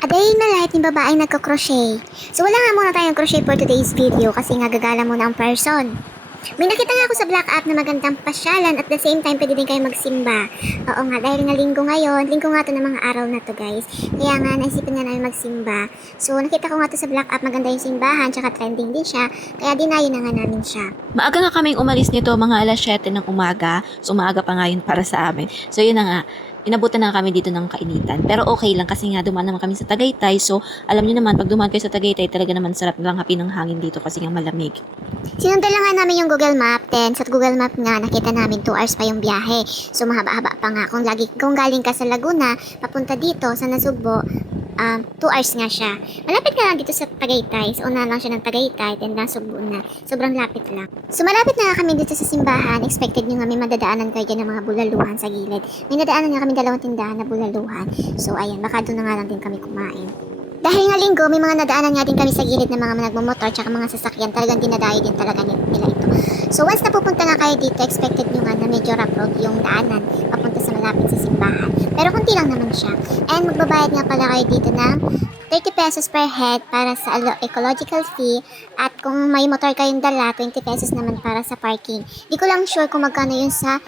Aday na lahat ng babaeng nagko-crochet. So wala nga muna tayong crochet for today's video kasi nga gagala muna ang person. May nakita nga ako sa Black App na magandang pasyalan at the same time pwede din kayo magsimba. Oo nga, dahil nga linggo ngayon, linggo nga to ng mga araw na to guys. Kaya nga naisipan nga namin magsimba. So nakita ko nga to sa Black App, maganda yung simbahan, tsaka trending din siya. Kaya dinayo na nga namin siya. Maaga nga kaming umalis nito, mga alas 7 ng umaga. So, maaga pa nga yun para sa amin. So, yun na nga. Inabutan na kami dito ng kainitan. Pero okay lang kasi nga dumaan naman kami sa Tagaytay. So, alam niyo naman, pag dumaan kayo sa Tagaytay, talaga naman sarap lang hapin ng hangin dito kasi nga malamig. Sinundan lang nga namin yung Google Map, then sa Google Map nga nakita namin 2 hours pa yung biyahe. So mahaba-haba pa nga kung galing ka sa Laguna papunta dito sa Nasugbo, 2 hours nga siya. Malapit nga lang dito sa Tagaytay. So una lang siya ng Tagaytay, then Nasugbo na. Sobrang lapit lang. So malapit na nga kami dito sa simbahan. Expected nyo nga may madadaanan kayo dyan ng mga bulaluhan sa gilid. May nadaanan nga kami 2 tindahan na bulaluhan. So ayan, baka doon na nga lang din kami kumain. Dahil nga linggo, may mga nadaanan nga din kami sa gilid ng mga nagmumotor tsaka mga sasakyan. Talagang dinadayo din talaga nila ito. So once na pupunta na kayo dito, expected nyo nga na medyo rough road yung daanan papunta sa malapit sa simbahan. Pero konti lang naman siya. And magbabayad nga pala kayo dito ng 30 pesos per head para sa ecological fee. At kung may motor kayong dala, 20 pesos naman para sa parking. Di ko lang sure kung magkano yun sa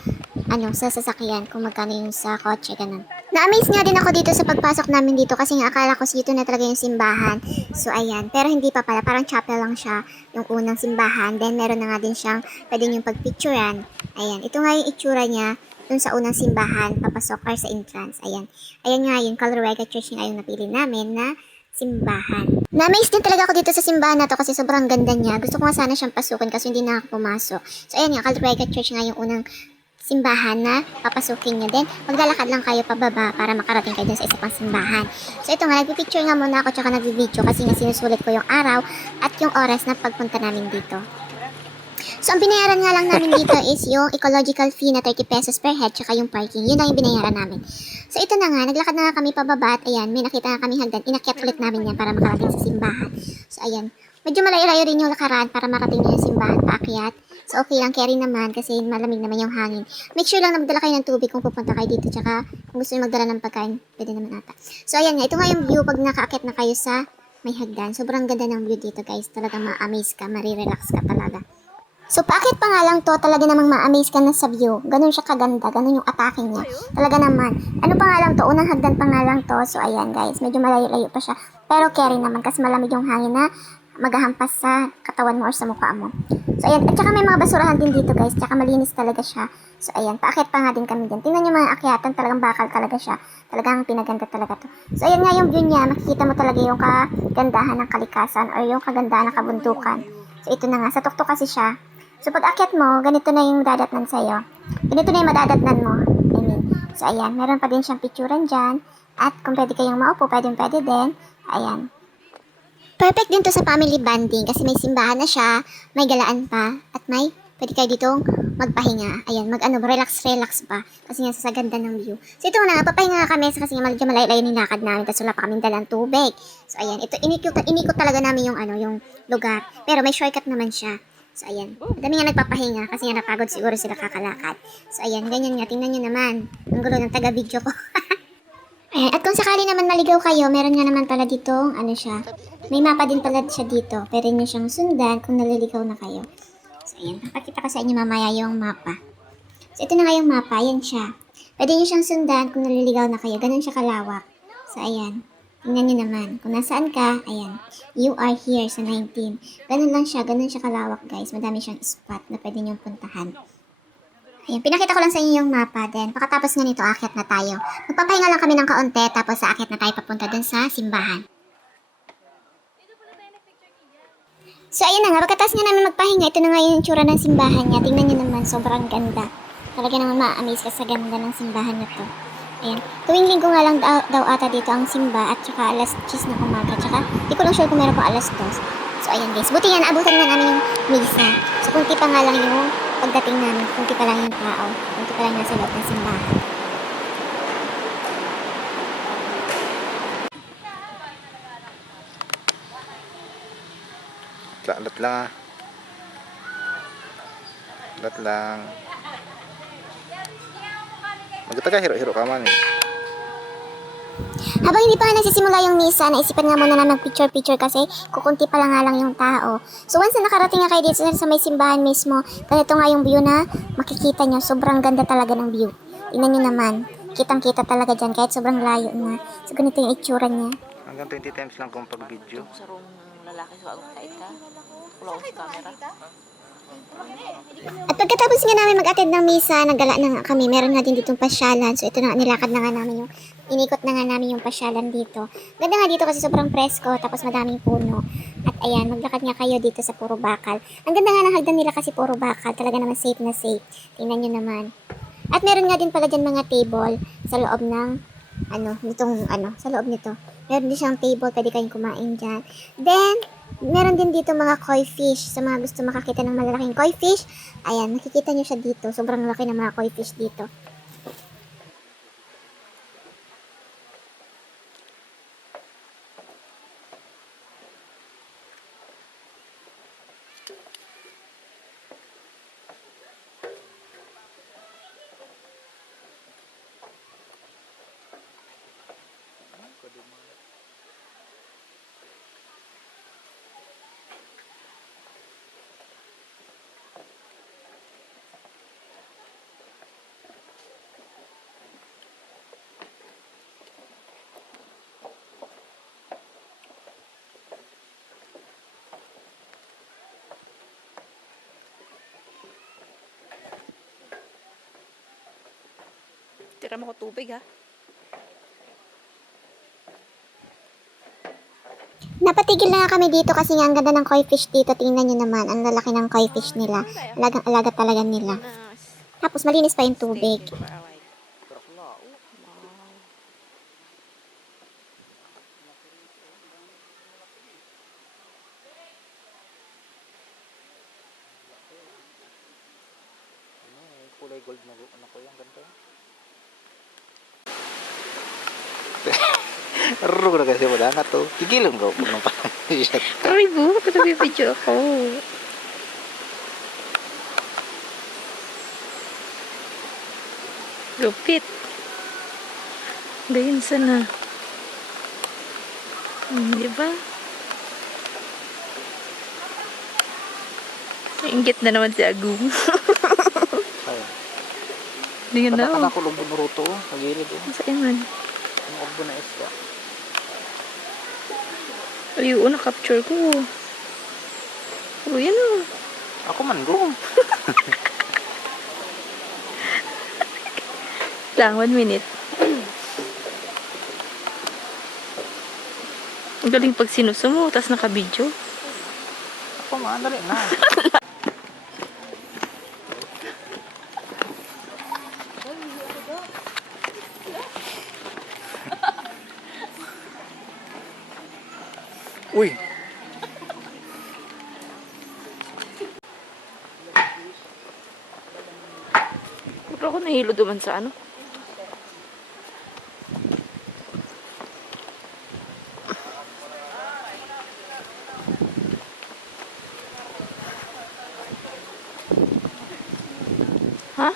sa sasakyan, kung magkano yung sa kotse, ganun. Na-amaze nga din ako dito sa pagpasok namin dito kasi nga akala ko dito na talaga yung simbahan. So ayan, pero hindi pa pala, parang chapel lang siya yung unang simbahan. Then meron na nga din siyang pwede yung pagpicturean. Ayan, ito nga yung itsura niya dun sa unang simbahan, papasok or sa entrance. Ayan, ayan nga yung Calorega Church nga yung napili namin na simbahan. Na-amaze din talaga ako dito sa simbahan na to kasi sobrang ganda niya. Gusto ko nga sana siyang pasukin kasi hindi na ako pumasok. So ayan nga, Calorega Church nga yung unang simbahan na papasukin nyo din. Maglalakad lang kayo pababa para makarating kayo dun sa isa pang simbahan. So ito nga, nagpipicture nga muna ako tsaka nagvi-video kasi nga sinusulit ko yung araw at yung oras na pagpunta namin dito. So ang binayaran nga lang namin dito is yung ecological fee na 30 pesos per head tsaka yung parking. Yun lang yung binayaran namin. So ito na nga, naglakad na nga kami pababa at ayan, may nakita nga kami hagdan. Inakyat ulit namin yan para makarating sa simbahan. So ayan, medyo malayo-layo rin yung lakaran para marating nyo yung simbahan paakyat. So okay lang, carry naman kasi malamig naman yung hangin. Make sure lang na magdala kayo ng tubig kung pupunta kayo dito. Tsaka kung gusto nyo magdala ng pagkain, pwede naman ata. So ayan nga, ito nga yung view pag nakaakyat na kayo sa may hagdan. Sobrang ganda ng view dito guys. Talagang ma-amaze ka, marirelax ka talaga. So, paakit pa nga lang to, talaga namang ma-amaze ka na sa view. Ganun siya kaganda, ganun yung atake niya. Talaga naman. Ano pa nga lang to, unang hagdan pa nga lang to. So, ayan guys, medyo malayo-layo pa siya. Pero carry naman kasi malamig yung hangin na maghahampas sa katawan mo or sa mukha mo. So, ayan. At saka may mga basurahan din dito guys. Tsaka malinis talaga siya. So, ayan. Paakit pa nga din kami din. Tingnan nyo mga akyatan, talagang bakal talaga siya. Talagang pinaganda talaga to. So, ayan nga yung view niya. Makikita mo talaga yung kagandahan ng kalikasan or yung kagandahan ng kabundukan. So, ito na nga. Sa tuktok kasi siya. So, pag akyat mo, ganito na yung dadatnan sa'yo. Ganito na yung madadatnan mo. I mean, so, ayan. Meron pa din siyang picturean dyan. At kung pwede kayong maupo, pwede din. Ayan. Perfect din to sa family bonding kasi may simbahan na siya, may galaan pa, at may pwede kayo ditong magpahinga. Ayan, relax pa. Kasi nga sa ganda ng view. So, ito na nga, papahinga nga kami kasi nga medyo malayo-layo nilakad namin. Tapos wala pa kaming dalang tubig. So, ayan. Ito, inikot talaga namin yung lugar. Pero may shortcut naman siya. So, ayan. Madami nga nagpapahinga kasi nga napagod siguro sila kakalakad. So, ayan. Ganyan nga. Tingnan nyo naman. Ang gulo ng taga-video ko. Ayan. At kung sakali naman maligaw kayo, meron nga naman pala dito, siya. May mapa din pala siya dito. Pwede nyo siyang sundan kung naliligaw na kayo. So, ayan. Papakita ko sa inyo mamaya yung mapa. So, ito na nga yung mapa. Ayan siya. Pwede nyo siyang sundan kung naliligaw na kayo. Ganun siya kalawak. So, ayan. Tingnan nyo naman. Kung nasaan ka, ayan. You are here sa 19. Ganun lang siya. Ganun siya kalawak, guys. Madami siyang spot na pwede nyong puntahan. Ayan. Pinakita ko lang sa inyo yung mapa. Then, pakatapos nga nito, aakyat na tayo. Magpapahinga lang kami ng kaunti. Tapos, aakyat na tayo papunta dun sa simbahan. So, ayun na nga. Pagkatapos nga namin magpahinga, ito na nga yung tsura ng simbahan niya. Tingnan nyo naman. Sobrang ganda. Talaga naman ma-amaze ka sa ganda ng simbahan na to. Ayan. Tuwing linggo nga lang daw ata dito ang simba at saka alas 10 ng umaga. Tsaka, di ko lang sure kung meron pa alas 2. So, ayan guys. Buti nga, naabutan na namin yung misa. So, kunti pa nga lang yung pagdating namin. Kunti pa lang yung tao. Kunti pa lang nasa loob ng simbahan. Lat lang. Lat lang. Magkataga hiro-hiro ka man eh. Habang hindi pa nga nagsisimula yung misa, naisipan nga muna na mag-picture-picture kasi kukunti pa lang nga lang yung tao. So once na nakarating nga kayo dito sa may simbahan mismo, ganito nga yung view na makikita nyo. Sobrang ganda talaga ng view. Tingnan nyo naman. Kitang-kita talaga dyan kahit sobrang layo na. So ganito yung itsura niya. Hanggang 20 times lang kung pag-video. Sa room ng lalaki sa agong kait ka. Close camera. At pagkatapos nga namin mag-attend ng misa, naggala na nga kami. Meron nga din ditong pasyalan. So ito na, nilakad na nga namin yung, inikot na nga namin yung pasyalan dito. Ganda nga dito kasi sobrang presko, tapos madaming puno. At ayan, maglakad nga kayo dito sa puro bakal. Ang ganda nga ng hagdan nila kasi puro bakal. Talaga naman safe na safe. Tingnan nyo naman. At meron nga din pala dyan mga table sa loob ng, sa loob nito. Meron din siyang table, pwede kayong kumain dyan. Then, meron din dito mga koi fish. Sa mga gusto makakita ng malalaking koi fish, ayan, nakikita nyo siya dito. Sobrang laki ng mga koi fish dito. Tira mo ko tubig ha. Napatigil na nga kami dito kasi nga ang ganda ng koi fish dito. Tingnan nyo naman, ang lalaki ng koi fish nila. Alagang-alaga talaga nila. Tapos malinis pa yung tubig. Kulay gold na ano ko yung ganito. Ruro na kasi wala nga to. Tigilan ko kung nang pa-shot. Ay, bu, patabi video ako. Lupit. Gayon sana. Di ba? Inggit na naman si Agum. Ayun. Hindi nga na. Anak ko lumbon na ruto. Magilid oh. Sa iman. Ang ogbo na isda. Ayun, na-capture ko. Oh, yan o. Ako man go. Lang, 1 minute. Ang galing pag sinusumo, tapos naka-video. Ako man, dali na. Uy! Pero ako nahilo duman sa ano. Ha?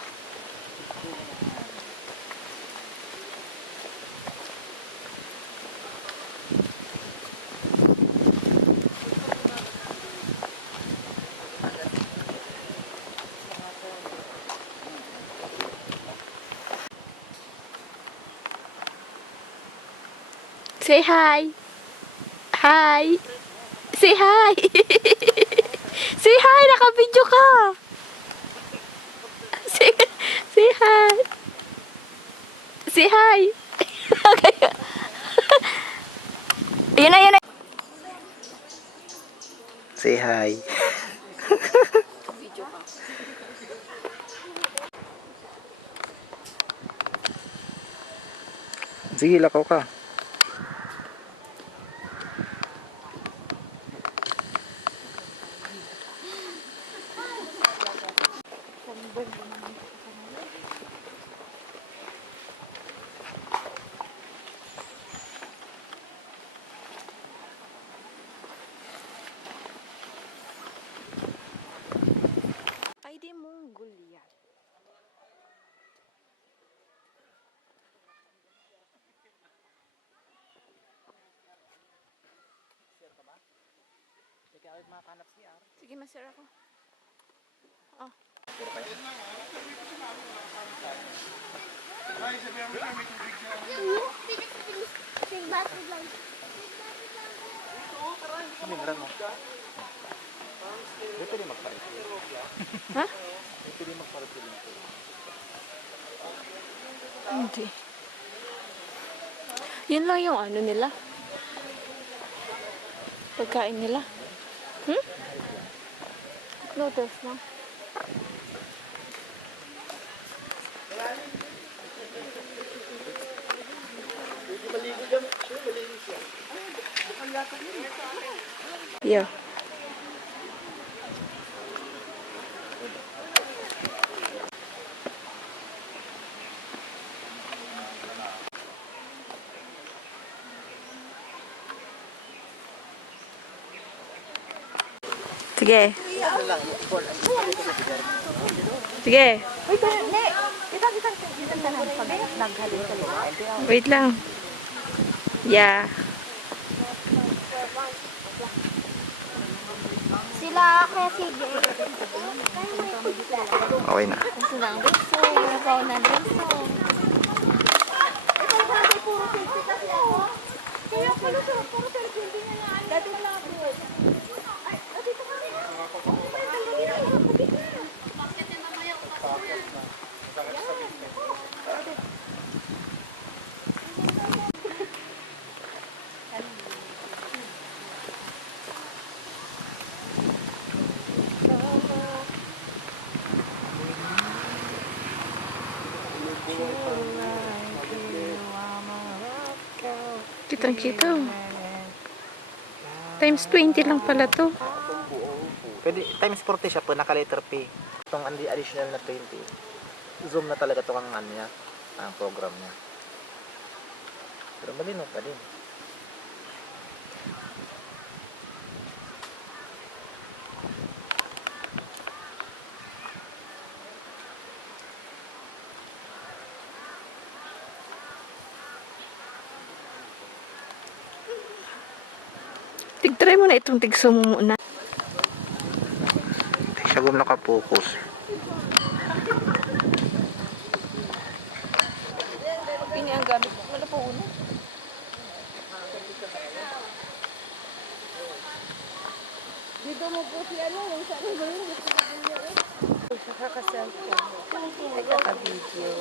Say hi. Hi. Say hi. Say hi, naka-video ka. Say hi. Say hi. Ayan na, ayan na. Say hi. Sige, lakaw ka. Ay, di Mongol yan. Kaya makahanap si R. Sige, masir ako. Oh. Sumingran mo. Hindi pwede magpa-refill. Ha? Hindi pwede magpa-refill. Hindi. Yun lang yung ano nila. Pagkain nila. Noodles lang. Yeah. Sige. Sige. Wait lang. Yeah. Sila kasi Okay na. Sunang beso. Nabaw na beso. kaya pala sa puro selfie hindi niya na dati malabo. Ay, dito kami. Bakit na mamaya Kitang-kita. Times 20 lang pala to. Pwede, times 40 siya po, naka-letter P. Itong additional na 20. Zoom na talaga itong ang ano niya, ang program niya. Pero malino pa din. Tig-try mo na itong tig-zoom mo muna. Siya gum naka-focus. Ini ang gamit mo. Wala po una. Dito mo po si ano, yung sa ano ba yun? Nakaka-cellphone. Nagkaka-video.